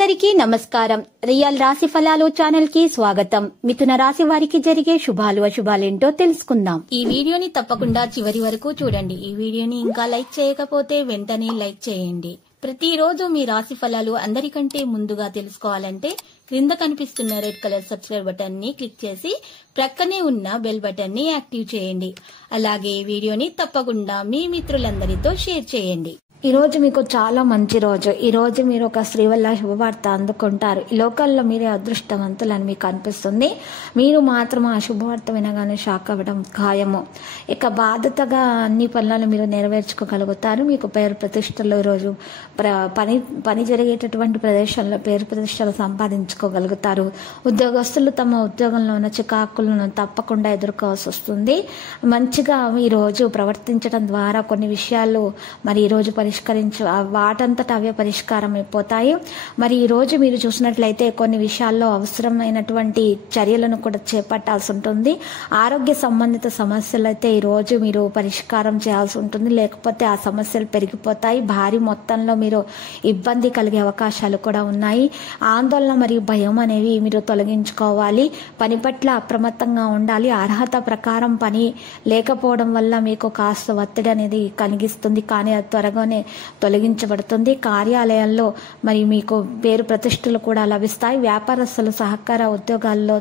అందరికీ నమస్కారం. రియల్ రాశి ఫలాలు ఛానల్ కి స్వాగతం. మిథున రాశి వారికి జరిగే శుభాలు అశుభాలేంటో తెలుసుకుందాం. ఈ వీడియోని తప్పకుండా చివరి వరకు చూడండి. ఈ వీడియోని ఇంకా లైక్ చేయకపోతే వెంటనే లైక్ చేయండి. ప్రతిరోజు మీ రాశి ఫలాలు అందరికంటే ముందుగా తెలుసుకోవాలంటే క్రింద కనిపిస్తున్న రెడ్ కలర్ సబ్స్క్రైబ్ బటన్ ని క్లిక్ చేసి ప్రక్కనే ఉన్న బెల్ బటన్ ని యాక్టివ్ చేయండి. అలాగే ఈ వీడియోని తప్పకుండా మీ మిత్రులందరితో షేర్ చేయండి. ఈ రోజు మీకు చాలా మంచి రోజు. ఈ రోజు మీరు ఒక స్త్రీ వల్ల శుభవార్త అందుకుంటారు. ఈ లోకల్లో మీరే అదృష్టవంతులని మీకు అనిపిస్తుంది. మీరు మాత్రం ఆ శుభవార్త వినగానే షాక్ అవ్వడం ఖాయము. ఇక బాధ్యతగా అన్ని పనులను మీరు నెరవేర్చుకోగలుగుతారు. మీకు పేరు ప్రతిష్టలు ఈరోజు పని జరిగేటటువంటి ప్రదేశంలో పేరు ప్రతిష్టలు సంపాదించుకోగలుగుతారు. ఉద్యోగస్తులు తమ ఉద్యోగంలో ఉన్న చికాకులను తప్పకుండా ఎదుర్కోవాల్సి వస్తుంది. మంచిగా ఈ రోజు ప్రవర్తించడం ద్వారా కొన్ని విషయాలు మరి ఈ రోజు వాటంతట అవే పరిష్కారం అయిపోతాయి. మరి ఈ రోజు మీరు చూసినట్లయితే కొన్ని విషయాల్లో అవసరమైనటువంటి చర్యలను కూడా చేపట్టాల్సి ఉంటుంది. ఆరోగ్య సంబంధిత సమస్యలు అయితే ఈ రోజు మీరు పరిష్కారం చేయాల్సి ఉంటుంది. లేకపోతే ఆ సమస్యలు పెరిగిపోతాయి. భారీ మొత్తంలో మీరు ఇబ్బంది కలిగే అవకాశాలు కూడా ఉన్నాయి. ఆందోళన మరియు భయం అనేవి మీరు తొలగించుకోవాలి. పని పట్ల అప్రమత్తంగా ఉండాలి. అర్హత ప్రకారం పని లేకపోవడం వల్ల మీకు కాస్త ఒత్తిడి అనేది కలిగిస్తుంది. కానీ అది త్వరగానే తొలగించబడుతుంది. కార్యాలయాల్లో మరి మీకు పేరు ప్రతిష్టలు కూడా లభిస్తాయి. వ్యాపారస్తులు సహకార ఉద్యోగాల్లో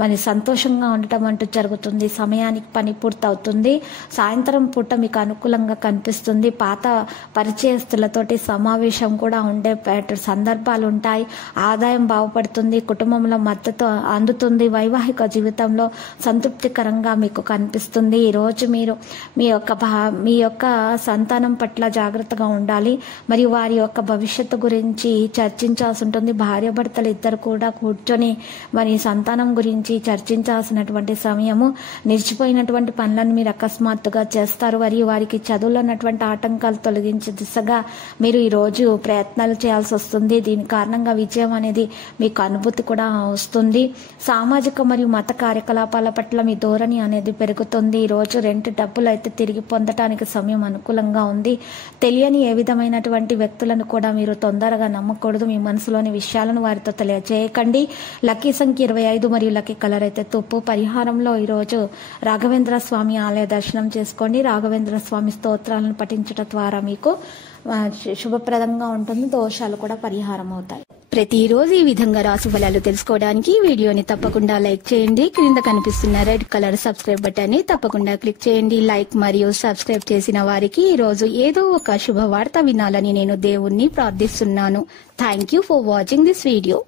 మరి సంతోషంగా ఉండటం అంటూ జరుగుతుంది. సమయానికి పని పూర్తవుతుంది. సాయంత్రం పూట మీకు అనుకూలంగా కనిపిస్తుంది. పాత పరిచయస్తులతోటి సమావేశం కూడా ఉండే సందర్భాలు ఉంటాయి. ఆదాయం బాగుపడుతుంది. కుటుంబంలో మద్దతు అందుతుంది. వైవాహిక జీవితంలో సంతృప్తికరంగా మీకు కనిపిస్తుంది. ఈ రోజు మీరు మీ యొక్క సంతానం పట్ల జాగ్రత్తగా ఉండాలి. మరియు వారి యొక్క భవిష్యత్తు గురించి చర్చించాల్సి ఉంటుంది. భార్యాభర్తలు ఇద్దరు కూడా కూర్చొని మరి సంతానం గురించి చర్చించాల్సినటువంటి సమయము. నిలిచిపోయినటువంటి పనులను మీరు అకస్మాత్తుగా చేస్తారు. మరియు వారికి చదువులో ఉన్నటువంటి ఆటంకాలు తొలగించే దిశగా మీరు ఈ రోజు ప్రయత్నాలు చేయాల్సి వస్తుంది. దీని కారణంగా విజయం అనేది మీకు అనుభూతి కూడా వస్తుంది. సామాజిక మరియు మత కార్యకలాపాల పట్ల మీ ధోరణి అనేది పెరుగుతుంది. ఈ రోజు రెంట్ డబ్బులు అయితే తిరిగి పొందటానికి సమయం అనుకూలంగా ఉంది. తెలియని ఏ విధమైనటువంటి వ్యక్తులను కూడా మీరు తొందరగా నమ్మకూడదు. మీ మనసులోని విషయాలను వారితో తెలియజేయకండి. లక్కీ సంఖ్య 25 మరియు లక్కీ కలర్ అయితే తుప్పు. పరిహారంలో ఈరోజు రాఘవేంద్ర స్వామి ఆలయ దర్శనం చేసుకోండి. రాఘవేంద్ర స్వామి స్తోత్రాలను పఠించడం ద్వారా మీకు శుభప్రదంగా ఉంటుంది. దోషాలు కూడా పరిహారం అవుతాయి. ప్రతిరోజు ఈ విధంగా రాశి ఫలాలు తెలుసుకోవడానికి వీడియోని తప్పకుండా లైక్ చేయండి. క్రింద కనిపిస్తున్న రెడ్ కలర్ సబ్స్క్రైబ్ బటన్ ని తప్పకుండా క్లిక్ చేయండి. లైక్ మరియు సబ్స్క్రైబ్ చేసిన వారికి ఈ రోజు ఏదో ఒక శుభవార్త వినాలని నేను దేవుణ్ణి ప్రార్థిస్తున్నాను. Thank you for watching this video.